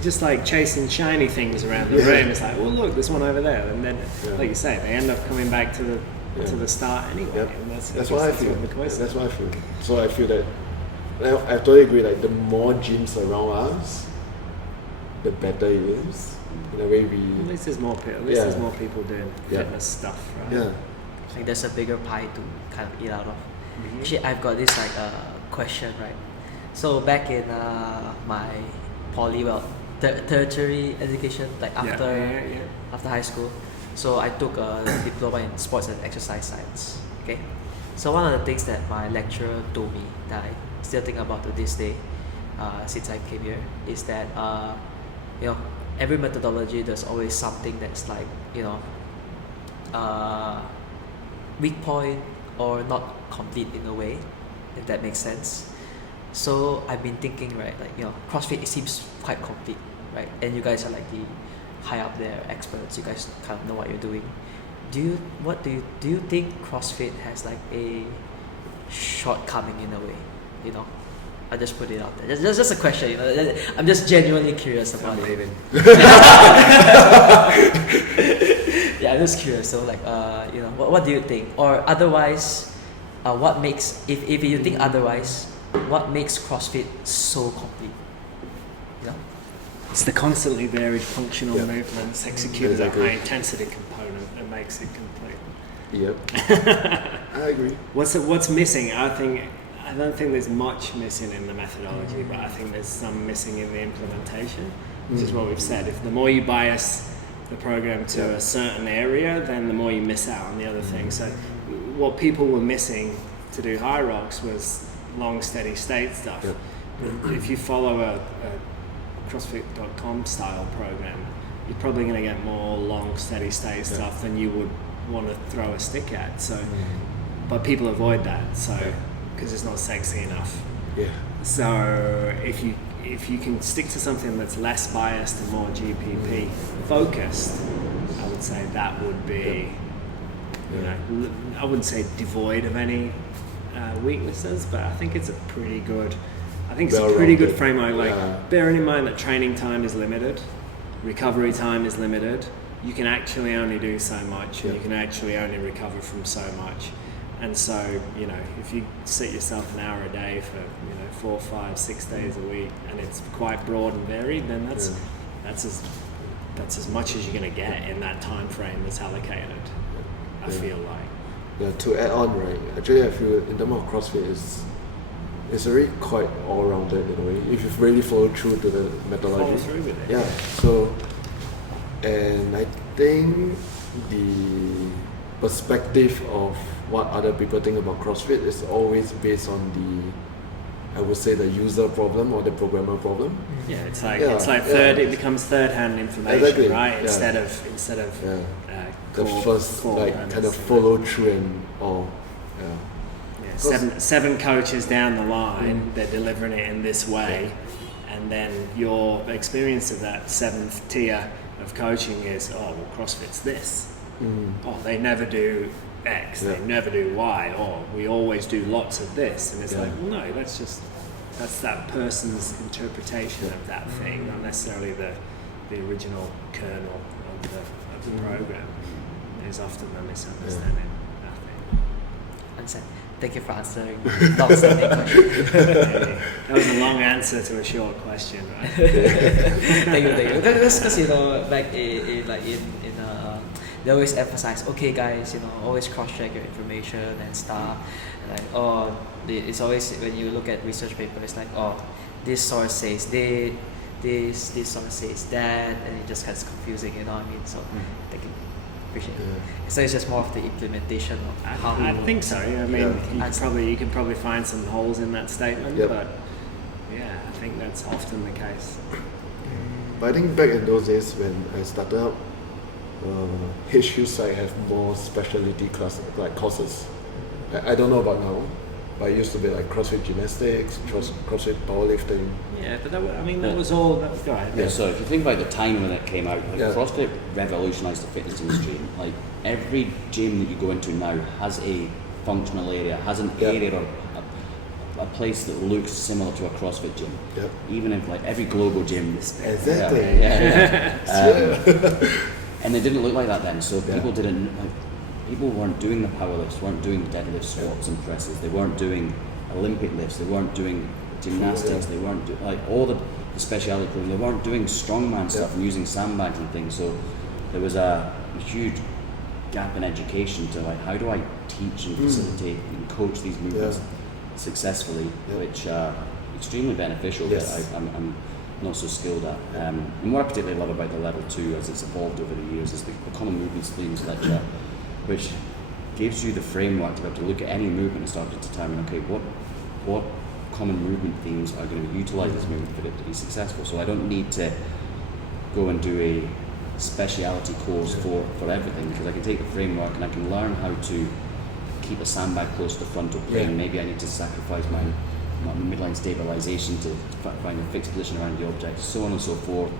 just like chasing shiny things around the room. It's like, well, look, there's one over there. And then, like you say, they end up coming back to the start anyway. And That's what I feel. McCoy said. That's what I feel. So I feel that I totally agree. Like the more gyms around us, the better it is. In a way, At least there's more people doing fitness stuff, right? Yeah. Like there's a bigger pie to kind of eat out of. Actually, I've got this like question, right? So back in my poly, tertiary education, like after high school, so I took a diploma in sports and exercise science. Okay, so one of the things that my lecturer told me that I still think about to this day, since I came here, is that every methodology there's always something that's like weak point or not complete in a way, if that makes sense. So I've been thinking, right, like CrossFit, it seems quite complete, right? And you guys are like the high up there experts. You guys kind of know what you're doing. Do you think CrossFit has like a shortcoming in a way? I just put it out there. Just a question. I'm just genuinely curious about it. Yeah, I'm just curious. So like, what do you think? Or otherwise, what makes if you think otherwise, what makes CrossFit so complete? It's the constantly varied functional movements executed at a high intensity component that makes it complete. Yep. I agree. What's missing? I don't think there's much missing in the methodology, but I think there's some missing in the implementation, which is what we've said. If the more you bias the program to a certain area, then the more you miss out on the other things. So what people were missing to do high rocks was long steady state stuff. If you follow a CrossFit.com style program, you're probably going to get more long steady state stuff than you would want to throw a stick at. So, but people avoid that, because it's not sexy enough. So if you can stick to something that's less biased and more GPP focused, I would say that would be, I wouldn't say devoid of any weaknesses, but I think it's a pretty good framework. Like bearing in mind that training time is limited, recovery time is limited. You can actually only do so much, and you can actually only recover from so much. And so, if you set yourself an hour a day for 4, 5, 6 days a week, and it's quite broad and varied, then that's as much as you're going to get in that time frame that's allocated. I feel like. Yeah. To add on, right? Actually, I feel in terms of CrossFit it's already quite all rounded in a way. If you really follow through to the methodology. Follow through with it. Yeah. So, and I think the perspective of what other people think about CrossFit is always based on I would say the user problem or the programmer problem. Yeah, it's like it becomes third-hand information, right? Instead of the first kind of follow through and all. Seven coaches down the line, they're delivering it in this way, and then your experience of that seventh tier of coaching is, CrossFit's this. Oh, they never do X, they never do Y, or we always do lots of this, and it's like, well, no, that's that person's interpretation of that thing, not necessarily the original kernel of the program. Is often a misunderstanding, I think. Understand. Thank you for answering long-standing question. That was a long answer to a short question, right? Thank you. That's because back in they always emphasize, okay guys, always cross-check your information and stuff. Like it's always when you look at research paper, it's like this source says this source says that, and it just gets confusing. You know what I mean? So thank you. Appreciate it. So it's just more of the implementation of how I think so. I mean, Yeah. you can probably find some holes in that statement, Yep. but yeah, I think that's often the case. But I think back in those days when I started out, HQ site have more specialty classes, like courses. I don't know about now, but it used to be like CrossFit gymnastics, CrossFit powerlifting. Yeah, but that was all. Go ahead. Yeah, so if you think about the time when it came out, like Yeah. CrossFit revolutionised the fitness industry. Like every gym that you go into now has a functional area, has an Yeah. area or a place that looks similar to a CrossFit gym. Yeah. Even if like every global gym. Exactly. And they didn't look like that then. So Yeah. people weren't doing the power lifts, weren't doing deadlifts, squats and presses. They weren't doing Olympic lifts. They weren't doing gymnastics. They weren't like all the speciality programs. They weren't doing strongman stuff and using sandbags and things. So there was a huge gap in education to like how do I teach and facilitate and coach these movements successfully, which are extremely beneficial. Yes. That I'm not so skilled at. And what I particularly love about the level 2 as it's evolved over the years is the common movements themes lecture, which gives you the framework to be able to look at any movement and start to determine, okay, what common movement themes are going to utilize this movement for it to be successful. So I don't need to go and do a speciality course for everything, because I can take the framework and I can learn how to keep a sandbag close to the frontal plane. Yeah. Maybe I need to sacrifice my midline stabilization to find a fixed position around the object, so on and so forth.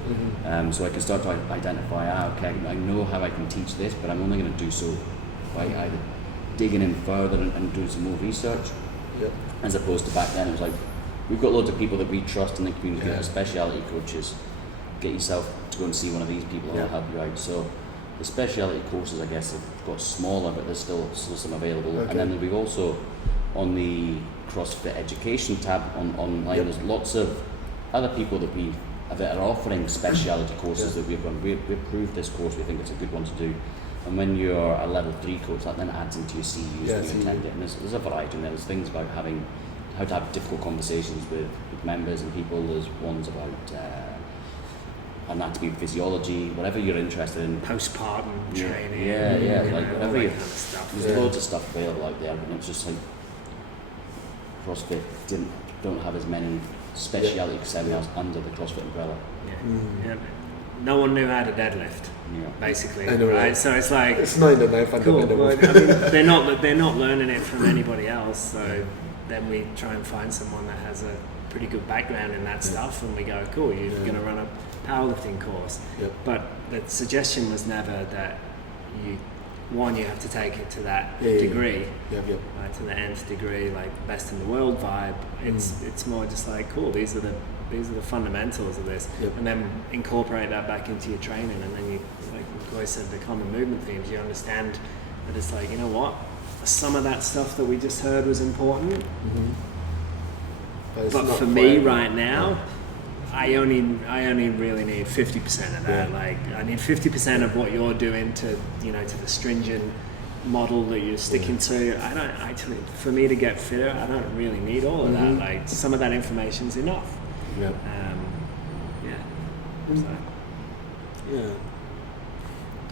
So I can start to identify, okay, I know how I can teach this, but I'm only going to do so by either digging in further and doing some more research, as opposed to back then it was like, we've got loads of people that we trust in the community that are speciality coaches. Get yourself to go and see one of these people and they'll help you out. So the speciality courses, I guess, have got smaller, but there's still some available. And then we've also, on the CrossFit education tab online, there's lots of other people that are offering speciality courses that we've run. We approved this course, we think it's a good one to do. And when you're a level 3 coach, that then adds into your CUs when you attend it. And there's a variety, and there's things about how to have difficult conversations with members and people. There's ones about anatomy, physiology, whatever you're interested in. Postpartum training. Like whatever all that you. kind of stuff. There's loads of stuff available out there, and it's just like CrossFit don't have as many speciality seminars under the CrossFit umbrella. Yeah. No one knew how to deadlift, basically, I know, right? So it's like It's not in the 9 cool. fundamentals. But, I mean, they're not learning it from anybody else. So then we try and find someone that has a pretty good background in that stuff, and we go, cool, you're going to run a powerlifting course. But the suggestion was never that you have to take it to that degree, right, to the nth degree, like best in the world vibe. It's more just like, cool, these are the fundamentals of this, and then incorporate that back into your training, and then you, like McCoy said, the common movement themes. You understand that it's like, you know what, some of that stuff that we just heard was important, but for me right now, I only really need 50% of that. Like I need 50% of what you're doing to the stringent model that you're sticking to. For me to get fitter, I don't really need all of that. Like some of that information's enough.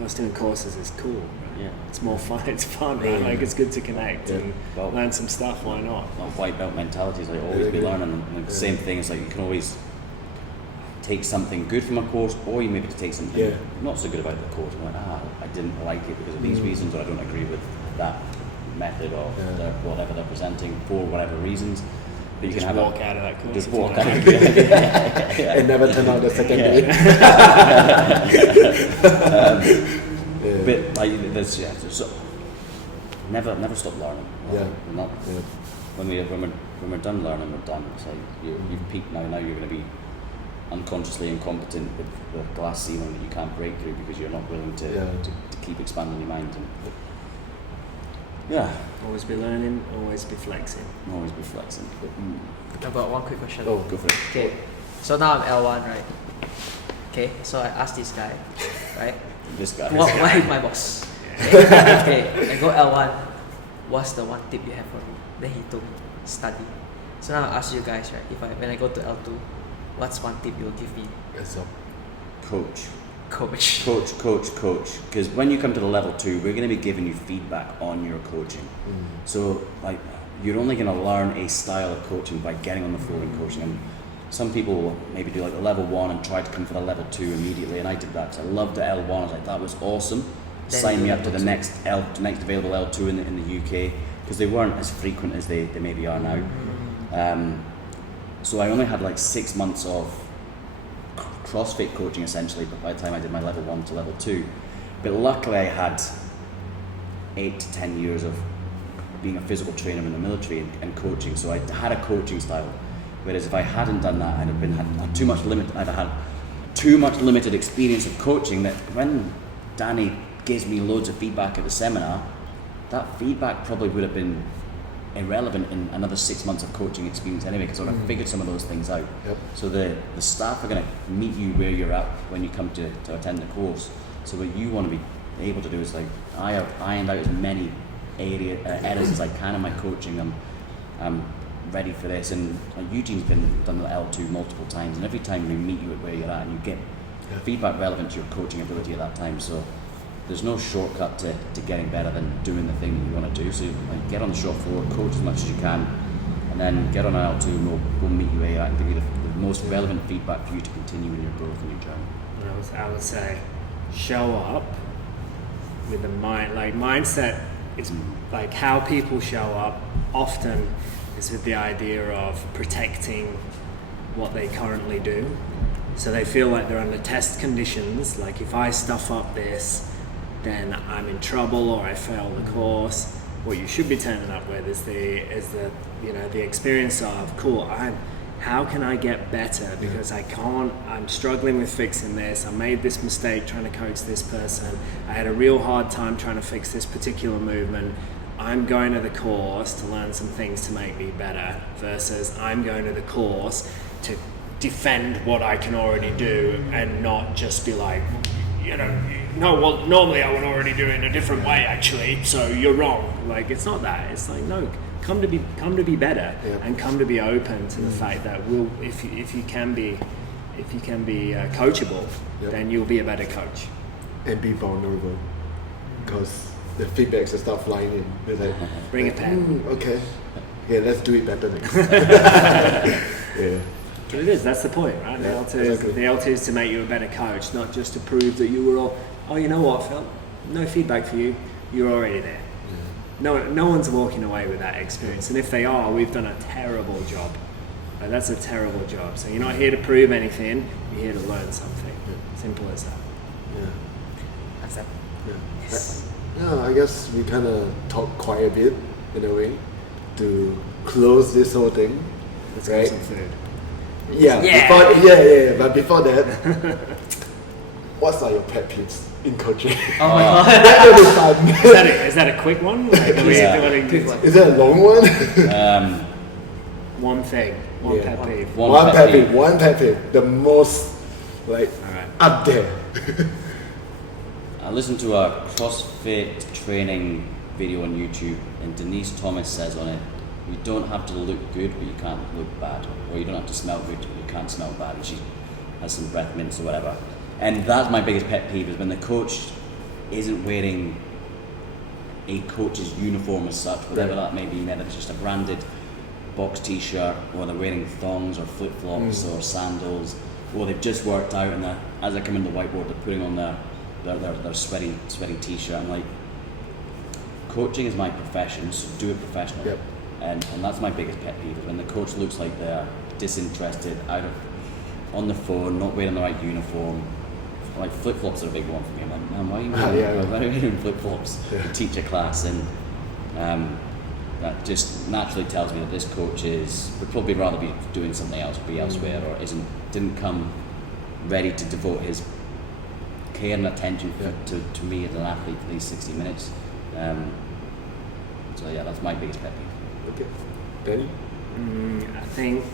Us doing courses is cool, right? It's more fun, it's fun, right? Like it's good to connect and learn some stuff, why not? White belt mentality is like always be learning, and the same thing is like you can always take something good from a course, or you maybe take something not so good about the course and like, I didn't like it because of these reasons, or I don't agree with that method or whatever they're presenting for whatever reasons. But you Just can walk out of that course. Just if you walk don't out. like it. And never turn out the second day. But like there's so never stop learning. We're not, when we're done learning, we're done. It's like you've peaked now. Now you're going to be unconsciously incompetent with the glass ceiling that you can't break through because you're not willing to keep expanding your mind. Yeah, Always be learning, always be flexing. always be flexing. I've got one quick question. Oh, Go for it. Okay, so now I'm L1, right? Okay, so I asked this guy, right? This guy. Why is my boss? Okay, I go L1. What's the one tip you have for me? Then he told me, study. So now I ask you guys, right? When I go to L2, what's one tip you will give me? That's all. Coach. Coach. Coach. Because when you come to the level 2, we're going to be giving you feedback on your coaching. So, like, you're only going to learn a style of coaching by getting on the floor and coaching. And some people will maybe do like the level 1 and try to come for the level 2 immediately. And I did that. So I loved the L1. I was like, that was awesome. Then Sign do me up to level the two. next available L2 in the UK, because they weren't as frequent as they maybe are now. So I only had like 6 months of CrossFit coaching essentially, but by the time I did my level 1 to level 2. But luckily I had 8 to 10 years of being a physical trainer in the military and coaching, so I had a coaching style. Whereas if I hadn't done that, I'd had too much limited experience of coaching, that when Danny gives me loads of feedback at the seminar, that feedback probably would have been irrelevant in another 6 months of coaching experience anyway, because I would have figured some of those things out. Yep. So the staff are going to meet you where you're at when you come to attend the course. So what you want to be able to do is, like, I have ironed out as many errors as I can in my coaching. I'm ready for this, and Eugene's done the L2 multiple times, and every time we meet you at where you're at and you get feedback relevant to your coaching ability at that time. So there's no shortcut to getting better than doing the thing that you want to do. So, like, get on the shop floor, coach as much as you can, and then get on an L2 and we'll meet you where you're at and give you the most relevant feedback for you to continue in your growth and your journey. I would say, show up with the mindset. It's like how people show up often is with the idea of protecting what they currently do. So they feel like they're under test conditions, like if I stuff up this, then I'm in trouble or I fail the course. What you should be turning up with is the experience of, cool, how can I get better? Because I'm struggling with fixing this. I made this mistake trying to coach this person. I had a real hard time trying to fix this particular movement. I'm going to the course to learn some things to make me better, versus I'm going to the course to defend what I can already do and not just be like, no, well, normally I would already do it in a different way actually, so you're wrong. Like, it's not that. It's like, no, come to be better, and come to be open to the fact that if you can be coachable, then you'll be a better coach. And be vulnerable, because the feedbacks will start flying in. It's like, Bring a pen. Okay, let's do it better next. But it is, that's the point, right? Yeah, The L2 is to make you a better coach, not just to prove that you were all, oh, you know what, Phil? No feedback for you. You're already there. No one's walking away with that experience. And if they are, we've done a terrible job. Like, that's a terrible job. So you're not here to prove anything, you're here to learn something. Simple as that. That's that. Yes. I guess we kind of talked quite a bit in a way to close this whole thing. Let's right? get some food. But before that, what's your pet peeves in coaching? Oh my god. That would be fun. Is that a quick one? Like, Quick one. Is that a long one? One thing. One pet peeve. One pet peeve. The most, like, Alright. up there. I listened to a CrossFit training video on YouTube, and Denise Thomas says on it, you don't have to look good, but you can't look bad. Or you don't have to smell good, but you can't smell bad. And she has some breath mints or whatever. And that's my biggest pet peeve, is when the coach isn't wearing a coach's uniform as such, whatever that may be, whether it's just a branded box t-shirt, or they're wearing thongs or flip-flops or sandals, or they've just worked out and as they come into the whiteboard, they're putting on their sweaty t-shirt. I'm like, coaching is my profession, so do it professionally. Yep. And that's my biggest pet peeve, is when the coach looks like they're disinterested, on the phone, not wearing the right uniform. Like, flip-flops are a big one for me. I'm like, man, why are you wearing flip-flops to teach a class? And that just naturally tells me that this coach would probably rather be doing something else, be elsewhere, or didn't come ready to devote his care and attention to me as an athlete for these 60 minutes. So yeah, that's my biggest pet peeve. Okay. Danny? I think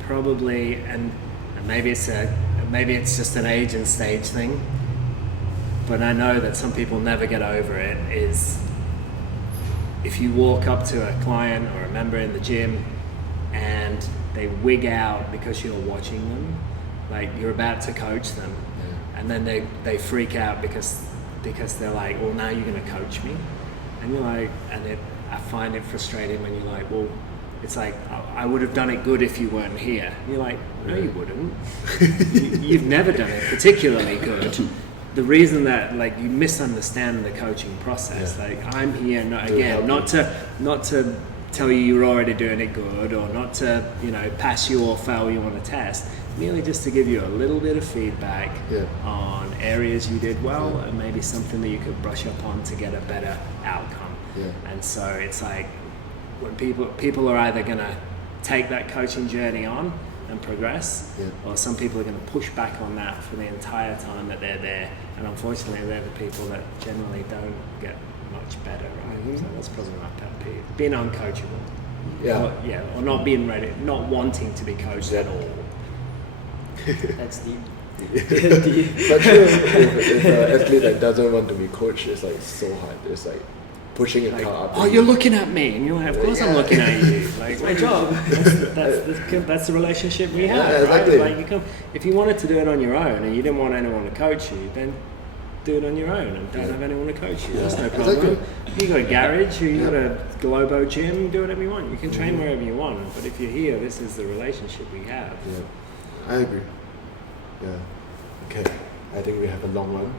probably, and maybe it's just an age and stage thing, but I know that some people never get over it, is if you walk up to a client or a member in the gym and they wig out because you're watching them, like you're about to coach them, and then they freak out because they're like, well, now you're going to coach me, and you're like, I find it frustrating when you're like, well, it's like, I would have done it good if you weren't here. And you're like, no, you wouldn't. You've never done it particularly good. The reason that, like, you misunderstand the coaching process. Yeah. Like, I'm here, not to tell you you're already doing it good, or not to, pass you or fail you on a test. Merely just to give you a little bit of feedback on areas you did well, and maybe something that you could brush up on to get a better outcome. Yeah. And so it's like, when people are either going to take that coaching journey on and progress, or some people are going to push back on that for the entire time that they're there, and unfortunately they're the people that generally don't get much better, right? So that's probably my pet peeve, being uncoachable, or not being ready, not wanting to be coached at all. That's deep. But true, if an athlete that doesn't want to be coached, it's like so hard. It's like pushing a car up. Oh, you're looking at me, and you're like, of course I'm looking at you. Like, my job. That's the relationship we have, exactly. right? Like, if you wanted to do it on your own and you didn't want anyone to coach you, then do it on your own and don't have anyone to coach you. That's no problem. Exactly. You got a garage or you got a Globo gym, do whatever you want. You can train wherever you want, but if you're here, this is the relationship we have. Yeah, I agree. Yeah. Okay. I think we have a long one.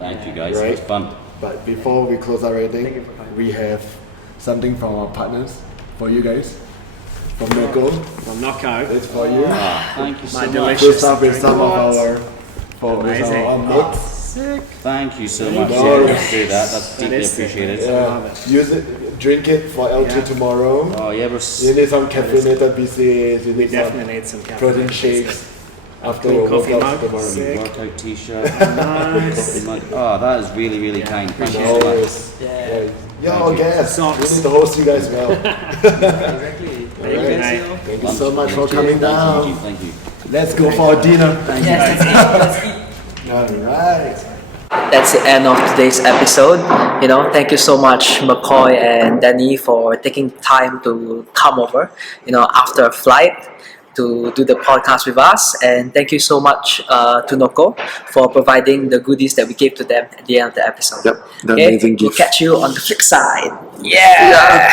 Thank you guys. Right. It was fun. But before we close our Thank rating, you for coming. we have something from our partners for you guys. From McCoy, Well, Knocko. it's for you. Thank you so My much. delicious We'll start with some of What? our with Amazing. our notes. Sick. Thank you so Thank much you. for letting us do that. That's That deeply is sick. appreciated. Love Yeah. it. Use it, drink it for L2 Yeah. tomorrow. Oh yeah, You need some caffeinated BCAAs, you We need definitely some need some caffeine. protein shakes after Cool your coffee workouts mug. tomorrow. Sick. Workout t-shirt. Nice. Coffee mug. Oh, that is really, really kind. Thank you so much. Always. Yeah. You're Thank our you. guests. Socks. We need to host you guys well. Exactly. Thank you, Alright. mate. Thank you so much for coming Thank down. you. Thank you. Let's go for a dinner. Yes, let's eat. Alright. That's the end of today's episode. Thank you so much, McCoy and Danny, for taking time to come over, after a flight to do the podcast with us. And thank you so much to Noko for providing the goodies that we gave to them at the end of the episode. Yep, the Okay? amazing We'll gift. catch you on the flip side. Yeah.